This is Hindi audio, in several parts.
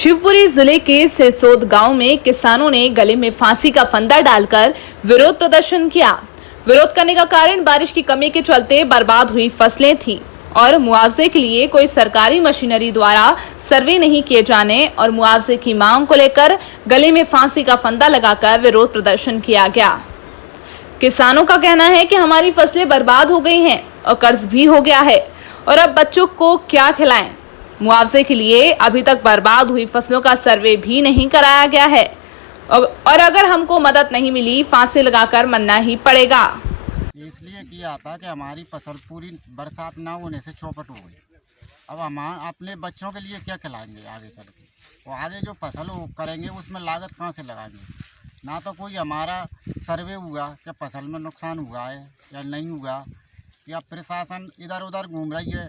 शिवपुरी जिले के सिरसोद गांव में किसानों ने गले में फांसी का फंदा डालकर विरोध प्रदर्शन किया। विरोध करने का कारण बारिश की कमी के चलते बर्बाद हुई फसलें थी और मुआवजे के लिए कोई सरकारी मशीनरी द्वारा सर्वे नहीं किए जाने और मुआवजे की मांग को लेकर गले में फांसी का फंदा लगाकर विरोध प्रदर्शन किया गया। किसानों का कहना है कि हमारी फसलें बर्बाद हो गई हैं और कर्ज भी हो गया है और अब बच्चों को क्या खिलाएं। मुआवजे के लिए अभी तक बर्बाद हुई फसलों का सर्वे भी नहीं कराया गया है और अगर हमको मदद नहीं मिली फांसी लगाकर मरना ही पड़ेगा। इसलिए किया था कि हमारी फसल पूरी बरसात ना होने से चौपट हो गई। अब हम अपने बच्चों के लिए क्या खिलाएंगे आगे चल के? वो आगे जो फसल करेंगे उसमें लागत कहाँ से लगाएंगे? ना तो कोई हमारा सर्वे हुआ कि फसल में नुकसान हुआ है या नहीं हुआ, या प्रशासन इधर उधर घूम रही है,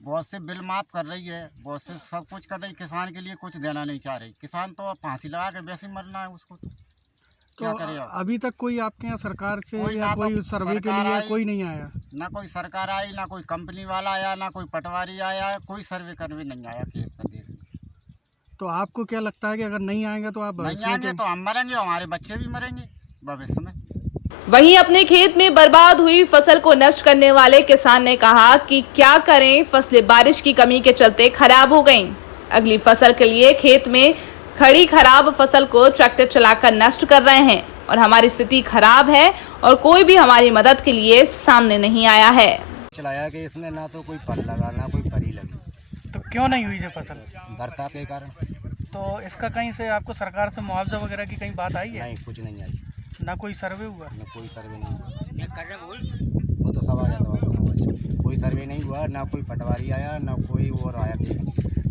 बहुत से बिल माफ़ कर रही है, बहुत से सब कुछ कर रही, किसान के लिए कुछ देना नहीं चाह रही। किसान तो फांसी लगा के वैसे ही मरना है उसको, तो क्या करे? अभी तक कोई आपके यहाँ सरकार से या कोई कोई सर्वे के लिए कोई नहीं आया? ना कोई सरकार आई, ना कोई कंपनी वाला आया, ना कोई पटवारी आया, कोई सर्वे करने नहीं आया खेत का देखने। तो आपको क्या लगता है कि अगर नहीं आएंगे तो आप नहीं आएंगे तो हम मरेंगे, हमारे बच्चे भी मरेंगे भविष्य में। वहीं अपने खेत में बर्बाद हुई फसल को नष्ट करने वाले किसान ने कहा कि क्या करें, फसलें बारिश की कमी के चलते खराब हो गईं। अगली फसल के लिए खेत में खड़ी खराब फसल को ट्रैक्टर चलाकर नष्ट कर रहे हैं और हमारी स्थिति खराब है और कोई भी हमारी मदद के लिए सामने नहीं आया है। चलाया कि इसमें ना तो कोई फल लगा ना कोई परी लगी। तो क्यों नहीं हुई ये फसल? बरसात के कारण। तो इसका कहीं से आपको सरकार से मुआवजा वगैरह की कहीं बात आई है? नहीं, कुछ नहीं आई। ना कोई सर्वे हुआ? ना कोई सर्वे नहीं हुआ। वो तो सब आ जाता है, कोई सर्वे नहीं हुआ, ना कोई पटवारी आया, ना कोई और आया।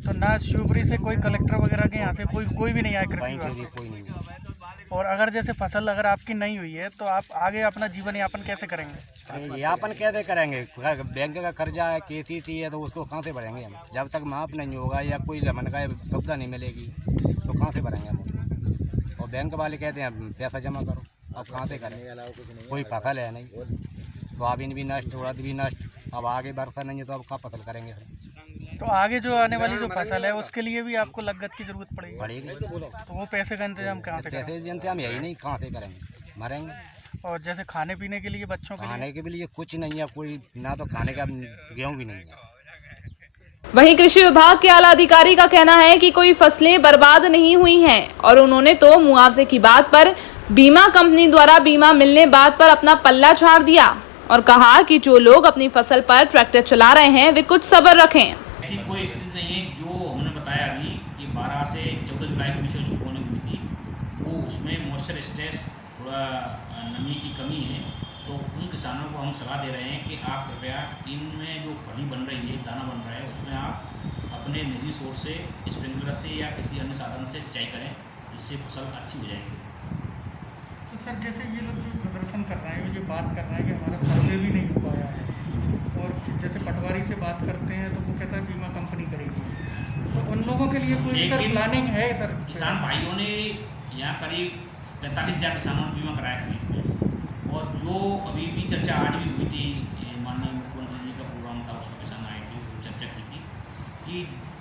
तो ना शिवपुरी से कोई कलेक्टर वगैरह के यहाँ से कोई भी नहीं आया कृषि विभाग? कोई नहीं हुआ। और अगर जैसे फसल अगर आपकी नहीं हुई है तो आप आगे अपना जीवन यापन कैसे करेंगे? यापन कैसे करेंगे? बैंक का कर्जा है, KCC है, तो उसको कहाँ से भरेंगे हम? जब तक माफ नहीं होगा या कोई लमन का सुविधा नहीं मिलेगी तो कहाँ से भरेंगे हम? और बैंक वाले कहते हैं पैसा जमा करो, अब कहाँ से करेंगे? कोई फसल है नहीं, सोयाबीन भी नष्ट, उड़द भी नष्ट। अब आगे वर्षा नहीं है तो अब क्या फसल करेंगे? तो आगे जो आने वाली जो फसल है उसके लिए भी आपको लागत की जरूरत पड़ेगी। तो वो पैसे का इंतजाम कहाँ से करेंगे? पैसे इंतजाम यही नहीं, कहाँ से करेंगे? मरेंगे। और जैसे खाने पीने के लिए बच्चों के खाने के लिए कुछ नहीं है, कोई ना तो खाने का गेहूँ भी नहीं है। वहीं कृषि विभाग के आला अधिकारी का कहना है कि कोई फसलें बर्बाद नहीं हुई हैं और उन्होंने तो मुआवजे की बात पर बीमा कंपनी द्वारा बीमा मिलने बात पर अपना पल्ला झाड़ दिया और कहा कि जो लोग अपनी फसल पर ट्रैक्टर चला रहे हैं वे कुछ सब्र रखें। ऐसी कोई स्थिति नहीं है। जो हमने बताया अभी कि 12 से 14 जुलाई के बीच में जो बोनी हुई थी वो उसमें मॉइस्चर स्ट्रेस, थोड़ा नमी की कमी है, तो उन किसानों को हम सलाह दे रहे हैं कि आप कृपया इनमें जो फली बन रही है, दाना बन रहा है, उसमें आप अपने निजी सोर्स से, स्प्रिंकलर से या किसी अन्य साधन से सिंचाई करें, जिससे फसल अच्छी हो जाएगी। तो सर जैसे ये लोग जो प्रदर्शन कर रहे हैं, ये बात कर रहे हैं कि हमारा सर्वे भी नहीं हो पाया है और जैसे पटवारी से बात करते हैं तो वो कहता है बीमा कंपनी करेगी, तो उन लोगों के लिए कोई सर प्लानिंग है? सर किसान भाइयों ने यहाँ करीब 45,000 किसानों ने बीमा कराया खरीद में, और जो अभी भी चर्चा आज भी हुई थी, माननीय मुख्यमंत्री जी का प्रोग्राम था, उसमें किसान आए थे, उसमें चर्चा की थी कि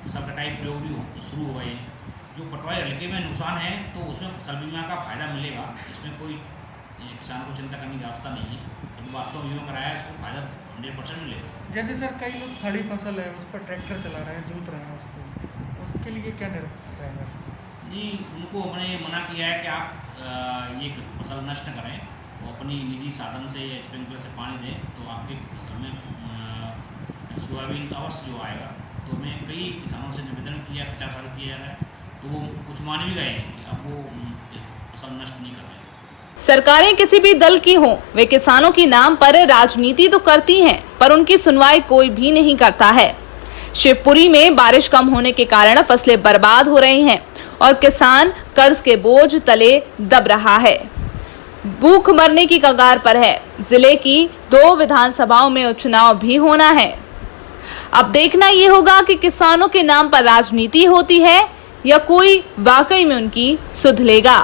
फसल कटाई प्रयोग भी शुरू हो गए। जो पटवारी हल्के में नुकसान है तो उसमें फसल बीमा का फायदा मिलेगा, इसमें कोई किसान को चिंता करने की आवश्यकता नहीं है। यदि वास्तव में बीमा कराया है उसको फायदा 100% मिलेगा। जैसे सर कई लोग खड़ी फसल है उस पर ट्रैक्टर चला रहे हैं, जोत रहे हैं उसके लिए क्या निर्णय रहेगा? जी, उनको हमने मना किया है कि आप ये फसल नष्ट न करें और अपनी निजी साधन से या स्प्रिंकलर से पानी दें, तो आपके फसल में सोयाबीन अवश्य जो आएगा। तो मैं कई किसानों से निवेदन किया, 50 साल किया जा रहा है, तो वो कुछ मान भी गए हैं कि अब वो फसल नष्ट नहीं कर रहे हैं। सरकारें किसी भी दल की हों, वे किसानों के नाम पर राजनीति तो करती हैं, पर उनकी सुनवाई कोई भी नहीं करता है। शिवपुरी में बारिश कम होने के कारण फसलें बर्बाद हो रही हैं और किसान कर्ज के बोझ तले दब रहा है, भूख मरने की कगार पर है। जिले की 2 विधानसभाओं में उपचुनाव भी होना है। अब देखना ये होगा कि किसानों के नाम पर राजनीति होती है या कोई वाकई में उनकी सुध लेगा।